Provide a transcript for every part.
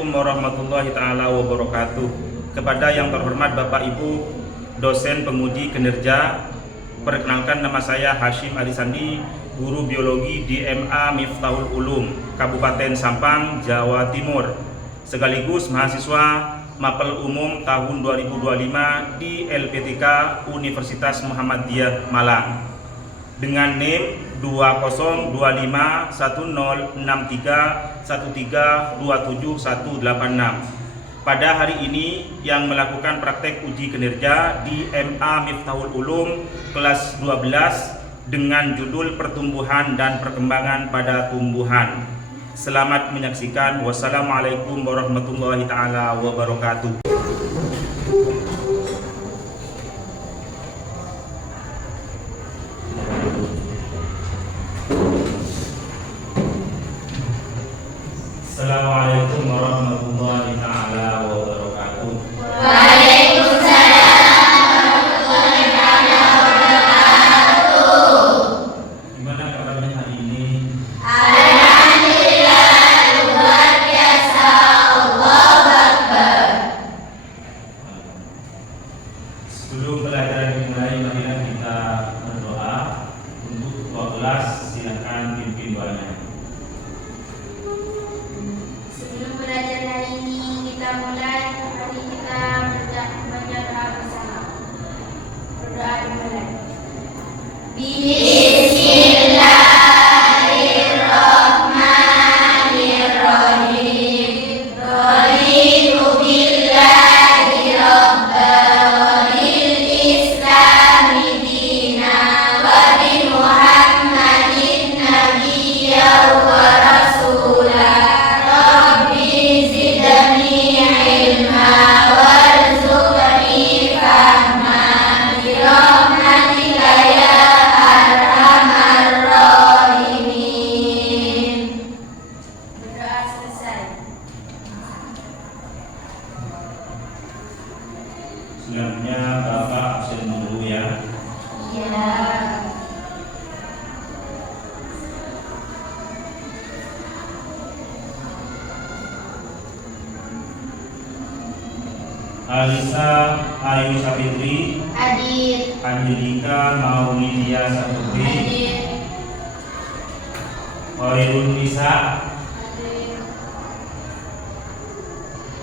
Assalamualaikum warahmatullahi ta'ala wabarakatuh. Kepada yang terhormat Bapak Ibu dosen penguji kinerja, perkenalkan nama saya Hashim Alisandi, guru biologi di MA Miftahul Ulum, Kabupaten Sampang, Jawa Timur, sekaligus mahasiswa Mapel Umum tahun 2025 di LPTK Universitas Muhammadiyah Malang dengan NIM 20.1063132786. Pada hari ini yang melakukan praktek uji kinerja di MA Miftahul Ulum kelas 12 dengan judul Pertumbuhan dan Perkembangan pada Tumbuhan. Selamat menyaksikan. Wassalamualaikum warahmatullahi ta'ala wabarakatuh. Assalamualaikum warahmatullahi ta'ala wabarakatuh. Waalaikumsalam warahmatullahi ta'ala wabarakatuh. Gimana kabarnya hari ini? Alhamdulillah, luar biasa. Allahu Akbar. Sebelum pelajaran dimulai, marilah kita berdoa. Untuk ketua kelas, silakan pimpin doanya. Sebelum belajar hari ini kita mulai, mari kita berdoa bersama. Berdoa dimulai. Bismillahirrahmanirrahim. Raditu billahi rabban wa bil islami dinan wa bi Muhammadin nabiyyan wa rasulan. Rabbi zidni ilma warzuqni fahma bi rahmatika ya arhamar rahimin. Berdoa selesai. Selanjutnya Bapak absen dulu ya. Ya. Alisa Ayu Sapitri, Hadir. Andilika Maulidia Saputri, Hadir. Khairul Nisa, Hadir.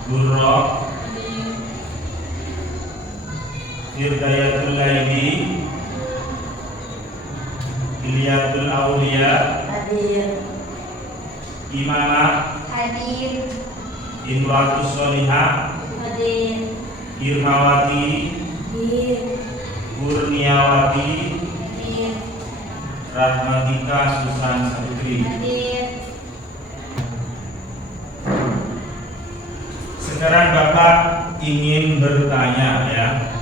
Gurro, Hadir. Hirdayatul Laili, Iliyatul Aulia, Hadir. Imamah, Hadir. Imratus Solihah, Hadir. Irmawati, Hadir. Kurniawati, Hadir. Rahmatika Susan Saputri. Hadir. Sekarang Bapak ingin bertanya ya.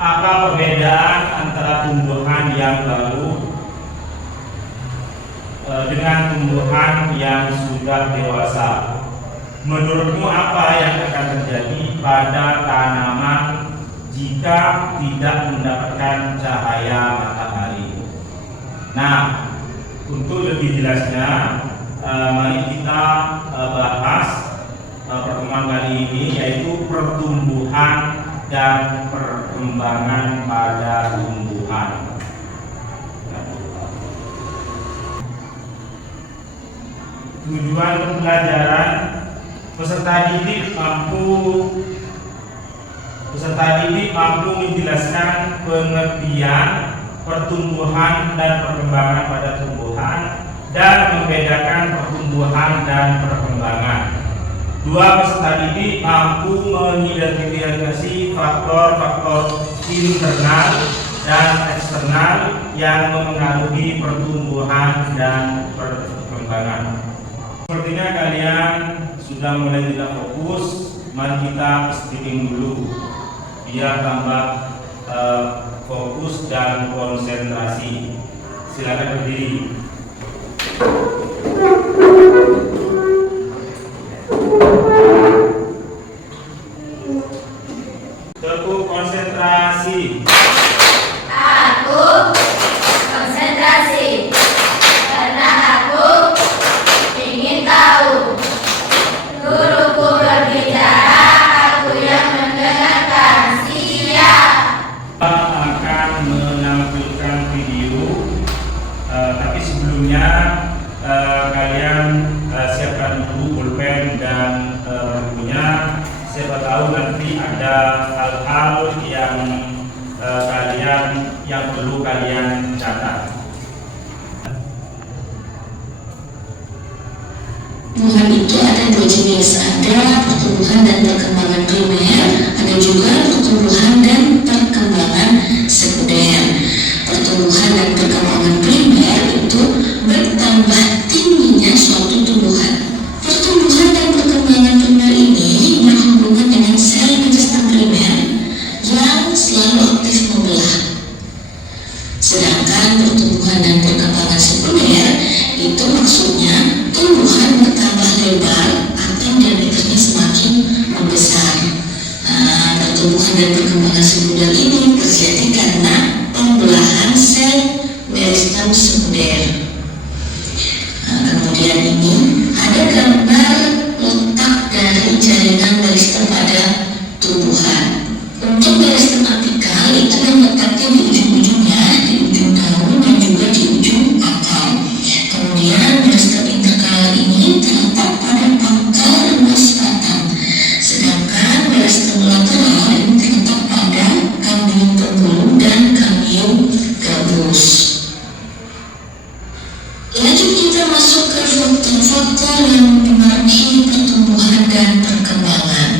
Apa perbedaan antara tumbuhan yang baru dengan tumbuhan yang sudah dewasa? Menurutmu apa yang akan terjadi pada tanaman jika tidak mendapatkan cahaya matahari? Nah, untuk lebih jelasnya, mari kita bahas pertemuan kali ini, yaitu pertumbuhan dan perkembangan pada tumbuhan. Tujuan pembelajaran, peserta didik mampu menjelaskan pengertian pertumbuhan dan perkembangan pada tumbuhan dan membedakan pertumbuhan dan perkembangan. Dua peserta didik mampu mengidentifikasi faktor-faktor internal dan eksternal yang memengaruhi pertumbuhan dan perkembangan. Sepertinya kalian sudah mulai tidak fokus, mari kita speaking dulu biar tambah fokus dan konsentrasi. Silakan berdiri. Tepuk konsentrasi. Aku konsentrasi karena aku sebelumnya kalian siapkan buku, pulpen dan bukunya. Siapa tahu nanti ada hal-hal yang perlu kalian catat. Tumbuhan itu ada dua jenis, ada pertumbuhan dan perkembangan primer, ada juga pertumbuhan dan perkembangan sekunder. Pertumbuhan dan perkembangan primer itu bertambah tingginya suatu tumbuhan. Pertumbuhan dan perkembangan primer ini berhubungan dengan sel sistem primer yang selalu aktif membelah. Sedangkan pertumbuhan dan perkembangan sekunder itu maksudnya tumbuhan bertambah lebar atau diameternya semakin membesar. Pertumbuhan dan perkembangan sekunder ini terjadi karena pembelahan sel meristem sekunder. Kemudian ini ada gambar letak dari jaringan meristem pada tumbuhan. Untuk meristem apikal itu yang letaknya di ujung-ujungnya, di ujung daun dan juga di ujung akar. Kemudian meristem interkalar ini terletak pada pangkal ruas batang, sedangkan meristem lateral ini terletak pada kambium pembuluh dan kambium gabus. Lanjut kita masuk ke faktor-faktor yang mempengaruhi pertumbuhan dan perkembangan.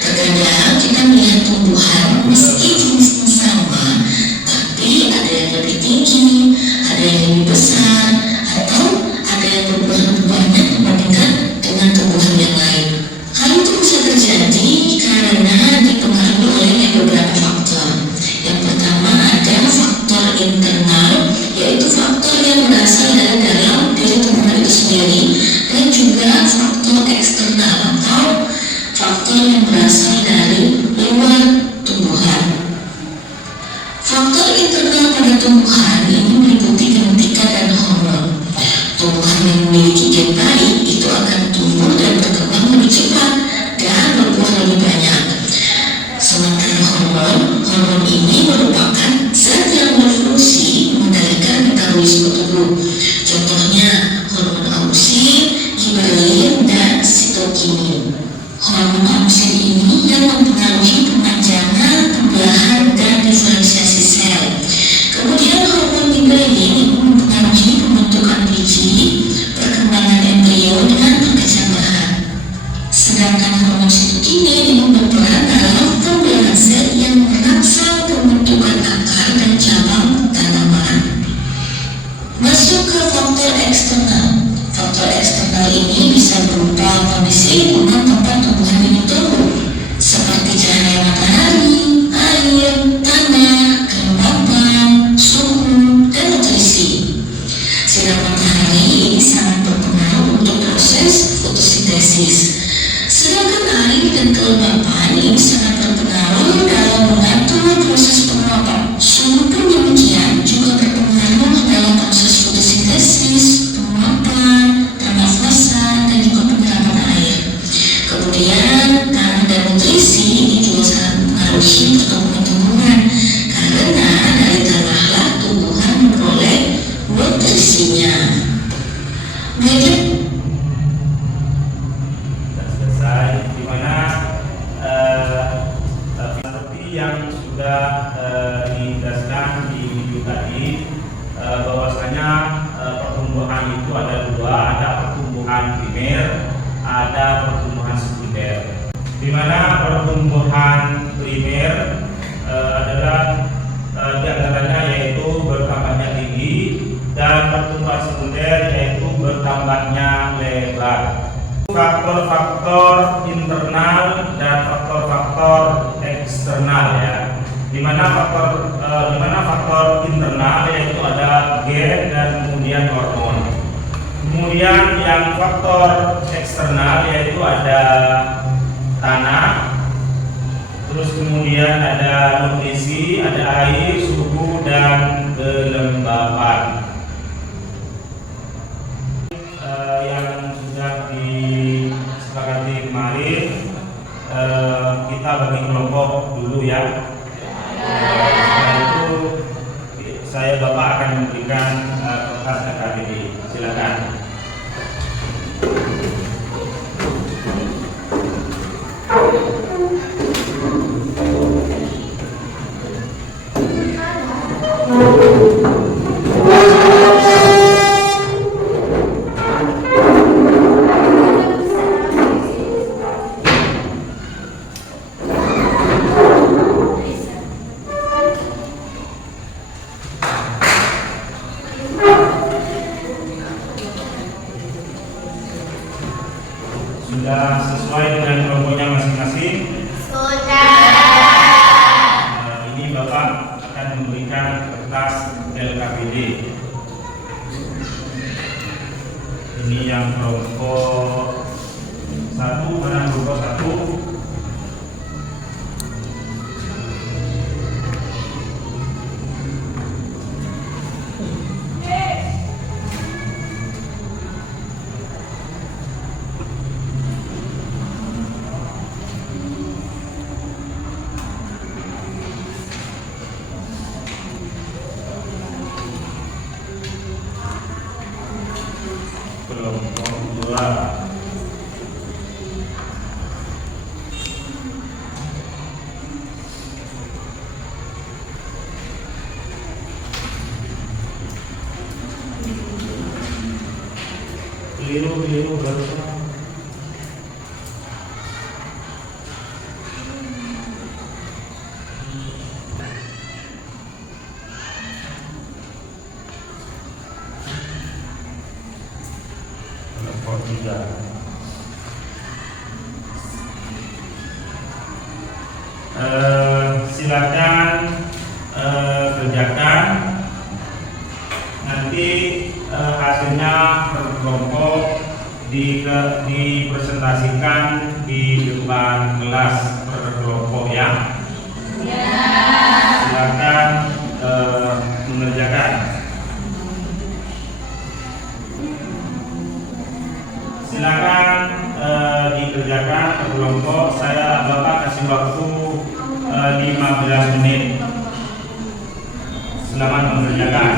Terkadang kita melihat tumbuhan meski jenisnya sama, tapi ada yang lebih tinggi, ada yang lebih besar, atau ada yang berbentuk banyak dibandingkan dengan tumbuhan yang lain. Hal itu bisa terjadi karena dipengaruhi oleh beberapa faktor. Yang pertama ada faktor internal, yaitu faktor yang berasal dari dalam diri tumbuhan itu sendiri, dan juga faktor eksternal atau faktor yang berasal dari luar tumbuhan. Faktor internal pada tumbuhan ini meliputi genetika dan hormon. Tumbuhan yang memiliki gen baik itu akan tumbuh dan berkembang lebih cepat dan berbuah lebih banyak. Sementara hormon ini merupakan zat yang berfungsi mengendalikan metabolisme tubuh. Contohnya hormon ausin, gibberellin, dan sitokinin. Hormon ausin ini yang mempengaruhi pemanjangan, pembelahan, dan diferensiasi sel. Kemudian hormon gibberellin mempengaruhi pembentukan biji, perkembangan embrio dan perkecambahan. Sedangkan hormon sitokinin yang berperan dalam pembelahan sel yang merangsang pembentukan akar dan cabang tanaman. Masuk ke faktor eksternal. Faktor eksternal ini bisa berupa kondisi lingkungan tempat tumbuhan ini tumbuh, seperti cahaya matahari, air, tanah, kelembapan, suhu, dan nutrisi. Sinar matahari ini sangat berpengaruh untuk proses fotosintesis. Sedangkan air dan kelembapan ini sangat berpengaruh dalam mengatur proses penguapan. Suhu pun demikian juga berpengaruh dalam proses fotosintesis, penguapan, pernafasan, dan juga penyerapan air. Kemudian tanah dan nutrisi ini juga sangat mempengaruhi pertumbuhan tumbuhan, karena dari tanahlah tumbuhan memperoleh nutrisinya. Selesai, dimana seperti yang sudah dijelaskan di video tadi, bahwasanya pertumbuhan itu ada dua, ada pertumbuhan primer, ada pertumbuhan sekunder. Dimana pertumbuhan primer adalah diantaranya yaitu bertambahnya tinggi, dan pertumbuhan sekunder yaitu bertambahnya lebar. Faktor-faktor internal dan faktor-faktor eksternal ya. Dimana faktor internal yaitu ada gen dan kemudian hormon. Kemudian yang faktor eksternal yaitu ada tanah, terus kemudian ada nutrisi, ada air, suhu, dan kelembapan. Yang sudah disepakati kemarin, kita bagi kelompok dulu ya. Setelah itu saya Bapak akan memberikan kertas LKPD. Silakan. Sudah sesuai dengan kelompoknya masing-masing? Ini Bapak akan memberikan kertas LKPD. Ini yang kelompok 1, mana kelompok 1? Kelompok 2. Keliru barusan. Kelompok 3. Silakan kerjakan. Nanti hasilnya per kelompok dipresentasikan di depan kelas per kelompok ya. Silakan mengerjakan. Silakan dikerjakan per kelompok. Bapak kasih waktu 15 menit. Selamat mengerjakan.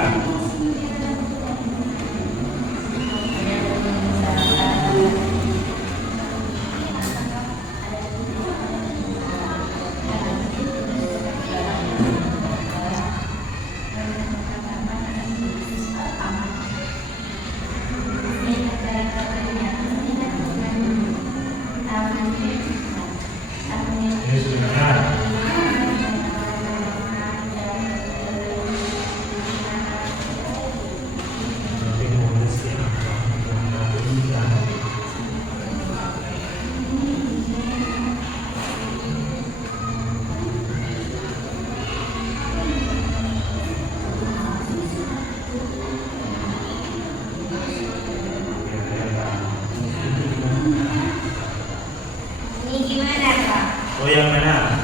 Oh yang mana?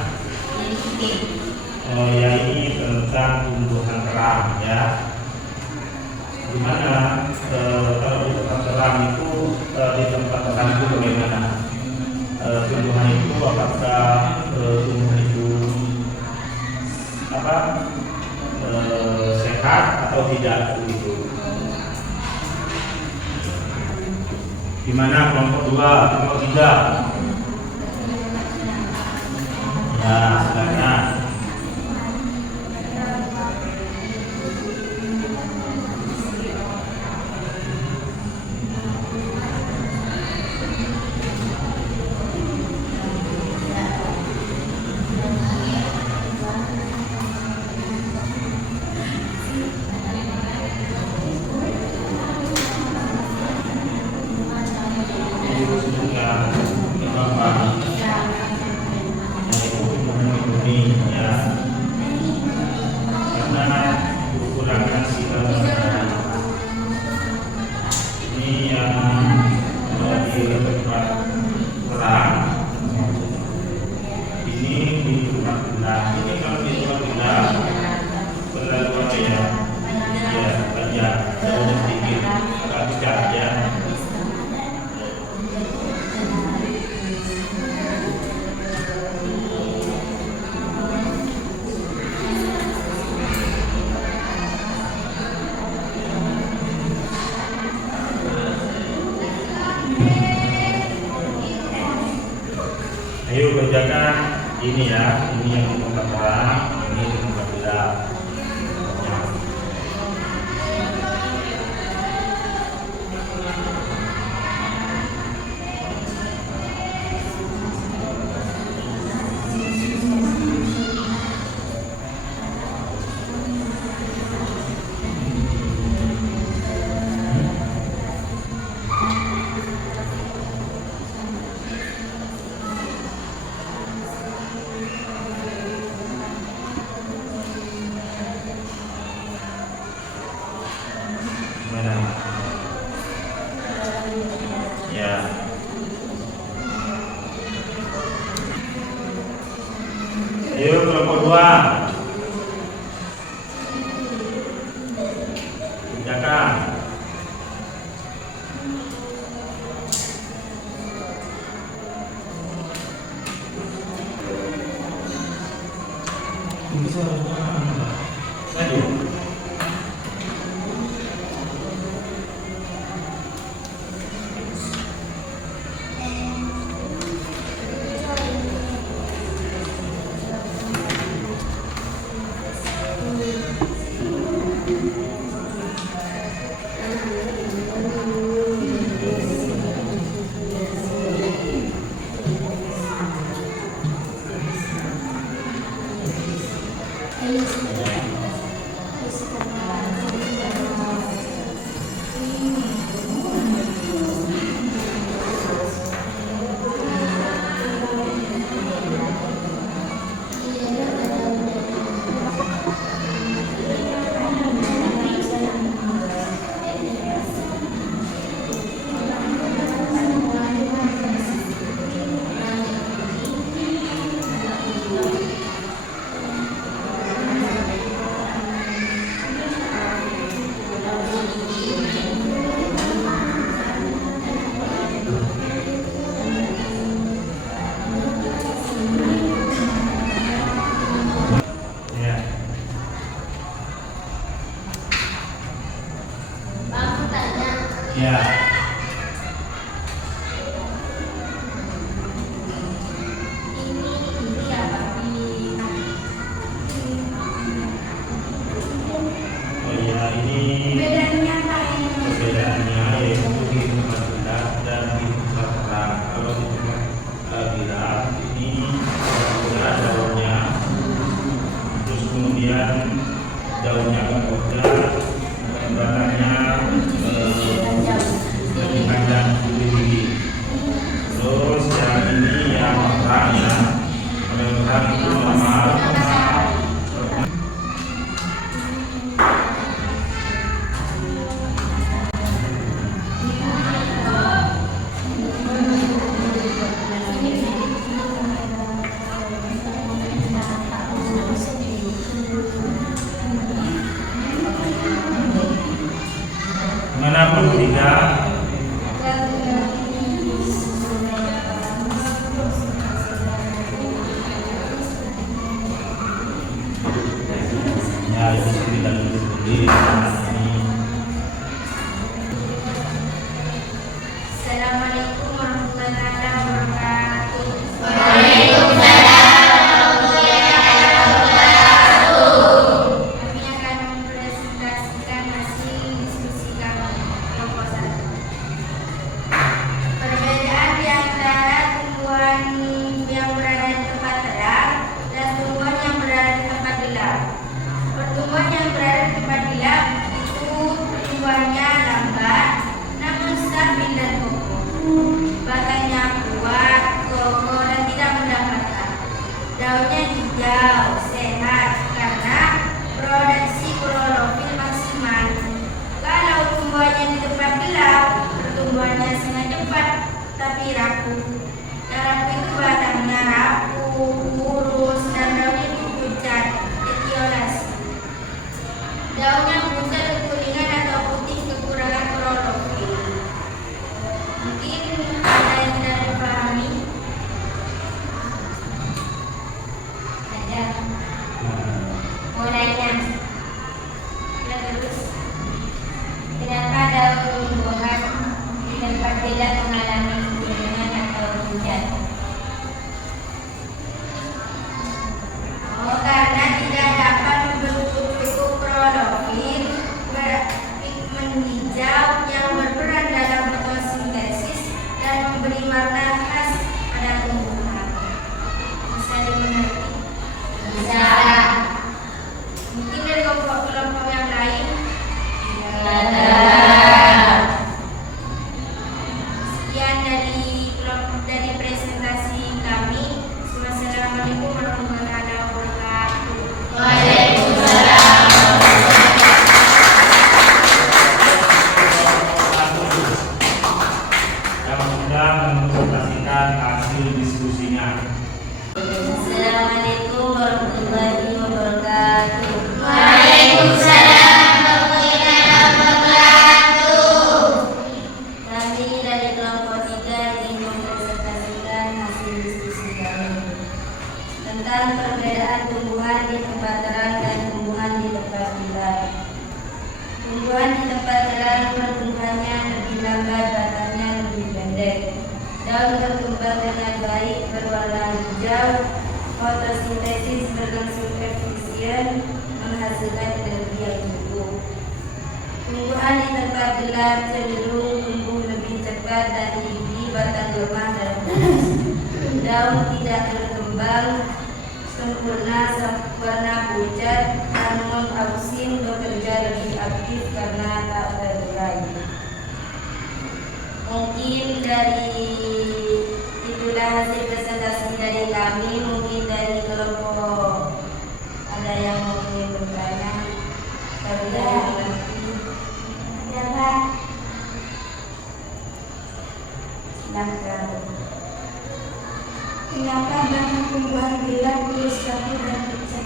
Oh ya, ini tentang tumbuhan terang ya. Gimana kalau di tempat terang itu di tempat terang itu bagaimana? Tumbuhan itu apakah tumbuhan itu sehat atau tidak begitu? Gimana kelompok 2, kelompok 3? Ya, silakan. dikerjakan ini ya, ini yang dibuka terang, ini dibuka gelap. Ya. Gimana? Ya. Ayo kelompok 2. Kerjakan. Ayo. Ya. Aku tanya. Ya. Ini apa? Oh ya, ini Bedanya apa ini? perbedaannya yaitu di tempat gelap dan di tempat terang. Kalau di tempat gelap ini ada daunnya, terus kemudian daunnya agak kotak, gambarannya lebih panjang lebih tinggi. Terus yang ini yang terang ya, terang itu normal. Manapun tidak, ya itu sendiri dan sendiri. Assalamualaikum warahmatullahi wabarakatuh. Kami akan mempresentasikan hasil diskusi kami kelompok 1. diskusinya. Assalamualaikum warahmatullahi wabarakatuh. Waalaikumsalam warahmatullahi wabarakatuh. Kami dari kelompok 3 ingin mempresentasikan hasil diskusi kami tentang perbedaan tumbuhan di tempat terang dan tumbuhan di tempat gelap. Tumbuhan di tempat terang pertumbuhannya lebih lambat, batangnya lebih pendek. Daun berkembang dengan baik, berwarna hijau, fotosintesis berlangsung efisien, menghasilkan energi yang cukup. Tumbuhan di tempat gelap cenderung tumbuh lebih cepat dan tinggi, batang lemah dan kurus. Daun tidak berkembang sempurna, warna pucat, hormon auksin bekerja lebih aktif karena tak terurai. Mungkin dari itulah hasil presentasi dari kami. Mungkin dari kelompok ada yang ingin bertanya, tapi yang mengerti. Ya Pak, silakan. Kenapa banyak tumbuhan gelap terus satu dan pucat?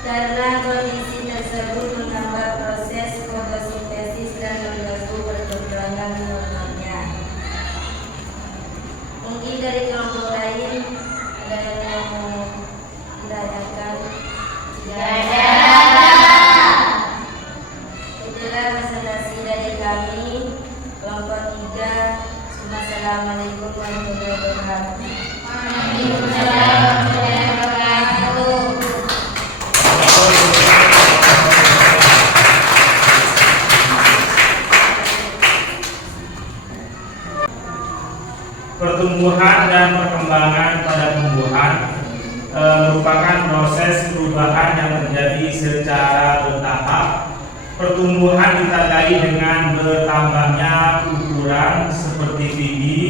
Karena kondisi tersebut menghambat proses fotosintesis dan mengganggu perkembangan hormonnya. Mungkin dari kelompok lain ada yang mau ditanyakan? Itulah presentasi dari kami kelompok 3. Assalamualaikum warahmatullahi wabarakatuh. Waalaikumsalam warahmatullahi wabarakatuh. Pertumbuhan dan perkembangan pada tumbuhan merupakan proses perubahan yang terjadi secara bertahap. Pertumbuhan ditandai dengan bertambahnya ukuran seperti tinggi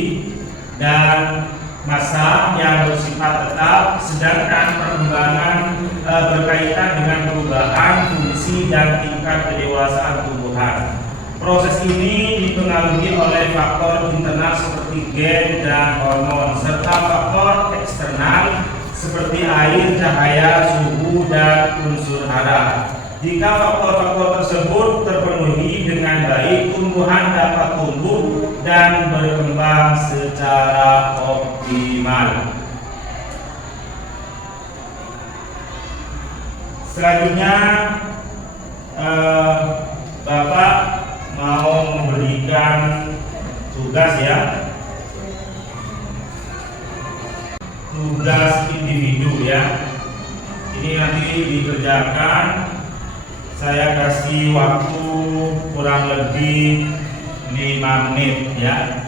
dan massa yang bersifat tetap, sedangkan perkembangan berkaitan dengan perubahan fungsi dan tingkat kedewasaan tumbuhan. Proses ini dipengaruhi oleh faktor internal seperti gen dan hormon, serta faktor eksternal seperti air, cahaya, suhu, dan unsur hara. Jika faktor-faktor tersebut terpenuhi dengan baik, tumbuhan dapat tumbuh dan berkembang secara optimal. Selanjutnya, Bapak mau memberikan tugas ya, tugas individu ya. Ini nanti dikerjakan. Saya kasih waktu kurang lebih 5 menit ya.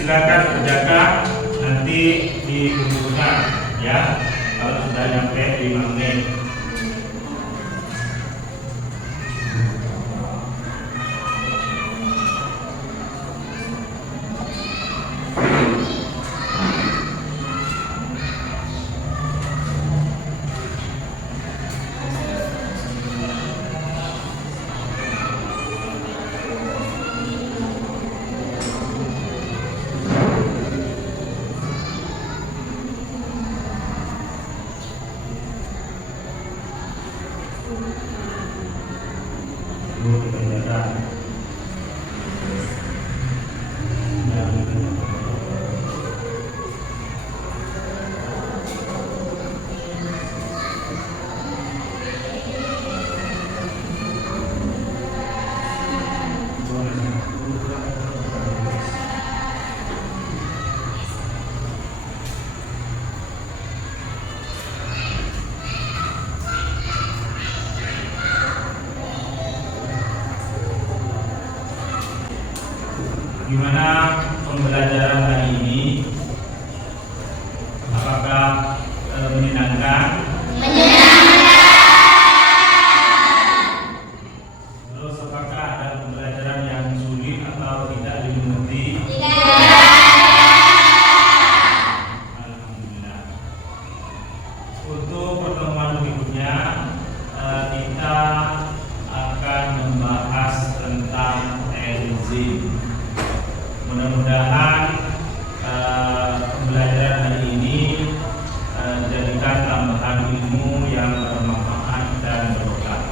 Silakan kerjakan nanti dikumpulkan ya kalau sudah nyampe 5 menit. pembelajaran hari ini apakah menyenangkan? Terus apakah ada pembelajaran yang sulit atau tidak dimengerti? Alhamdulillah. Untuk pertemuan berikutnya kita akan membahas tentang enzim. Mudah-mudahan pembelajaran hari ini dijadikan tambahan ilmu yang bermanfaat dan berkah.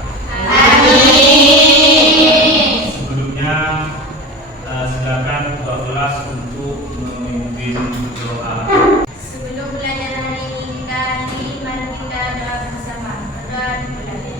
Sebelumnya silakan Tuan kelas untuk memimpin doa. Sebelum pelajaran hari ini kita akhiri, mari kita doa bersama. Berdoa dimulai.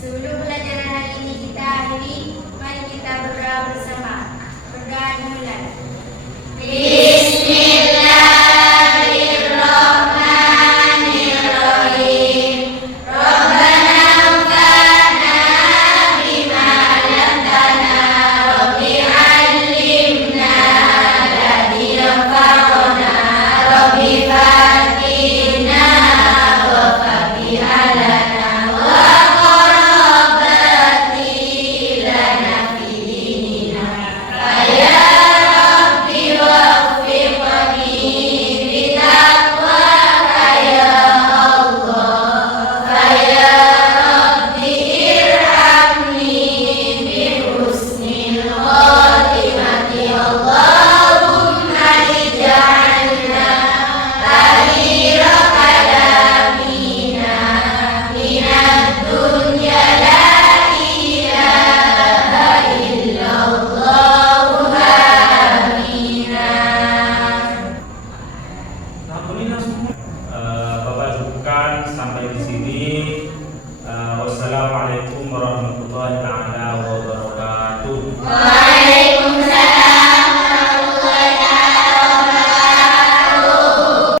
Sebelum pelajaran hari ini kita akhiri, mari kita berdoa bersama. Berdoa dimulai. Bapak cukupkan sampai di sini.